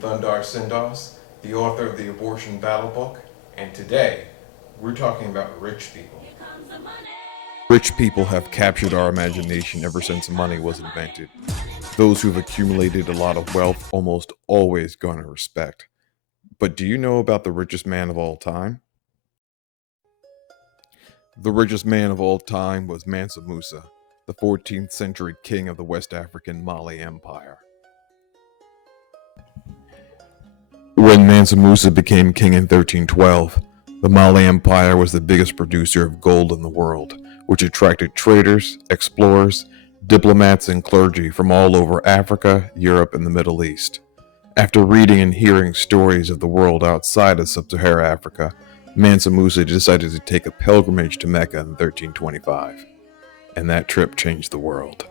Brandon Thundar Sindos, the author of the Abortion Battle Book, and today we're talking about rich people. Rich people have captured our imagination ever since money was invented. Those who've accumulated a lot of wealth almost always garner respect. But do you know about the richest man of all time? The richest man of all time was Mansa Musa, the 14th century king of the West African Mali Empire. When Mansa Musa became king in 1312, the Mali Empire was the biggest producer of gold in the world, which attracted traders, explorers, diplomats, and clergy from all over Africa, Europe, and the Middle East. After reading and hearing stories of the world outside of sub-Saharan Africa, Mansa Musa decided to take a pilgrimage to Mecca in 1325, and that trip changed the world.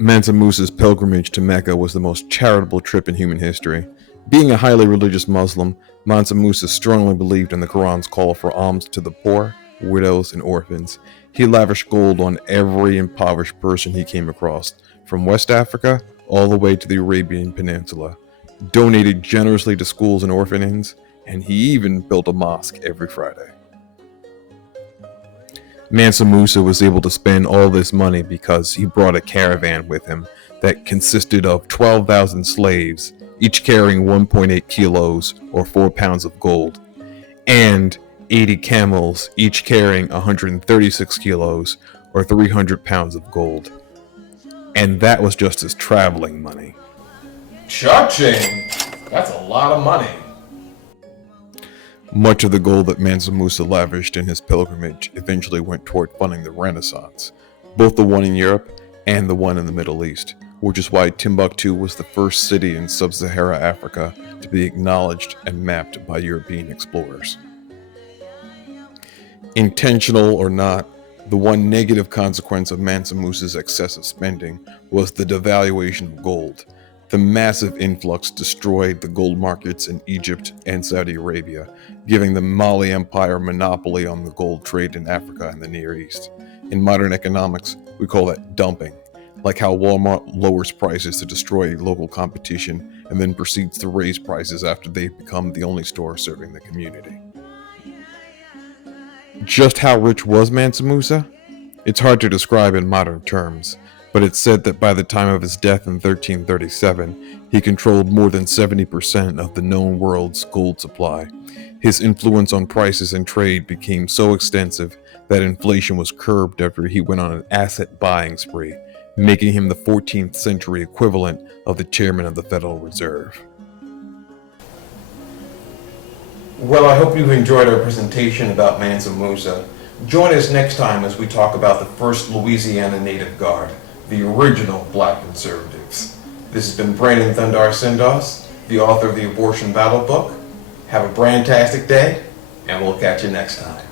Mansa Musa's pilgrimage to Mecca was the most charitable trip in human history. Being a highly religious Muslim, Mansa Musa strongly believed in the Quran's call for alms to the poor, widows, and orphans. He lavished gold on every impoverished person he came across, from West Africa all the way to the Arabian Peninsula, donated generously to schools and orphanages, and he even built a mosque every Friday. Mansa Musa was able to spend all this money because he brought a caravan with him that consisted of 12,000 slaves, each carrying 1.8 kilos or 4 pounds of gold, and 80 camels, each carrying 136 kilos or 300 pounds of gold. And that was just his traveling money. Cha-ching! That's a lot of money. Much of the gold that Mansa Musa lavished in his pilgrimage eventually went toward funding the Renaissance, both the one in Europe and the one in the Middle East, which is why Timbuktu was the first city in sub-Saharan Africa to be acknowledged and mapped by European explorers. Intentional or not, the one negative consequence of Mansa Musa's excessive spending was the devaluation of gold. The massive influx destroyed the gold markets in Egypt and Saudi Arabia, giving the Mali Empire a monopoly on the gold trade in Africa and the Near East. In modern economics, we call that dumping, like how Walmart lowers prices to destroy local competition and then proceeds to raise prices after they've become the only store serving the community. Just how rich was Mansa Musa? It's hard to describe in modern terms, but it's said that by the time of his death in 1337, he controlled more than 70% of the known world's gold supply. His influence on prices and trade became so extensive that inflation was curbed after he went on an asset buying spree, making him the 14th century equivalent of the chairman of the Federal Reserve. Well, I hope you've enjoyed our presentation about Mansa Musa. Join us next time as we talk about the first Louisiana Native Guard, the original Black conservatives. This has been Brandon Thundar Sindos, the author of the Abortion Battle Book. Have a brand-tastic day, and we'll catch you next time.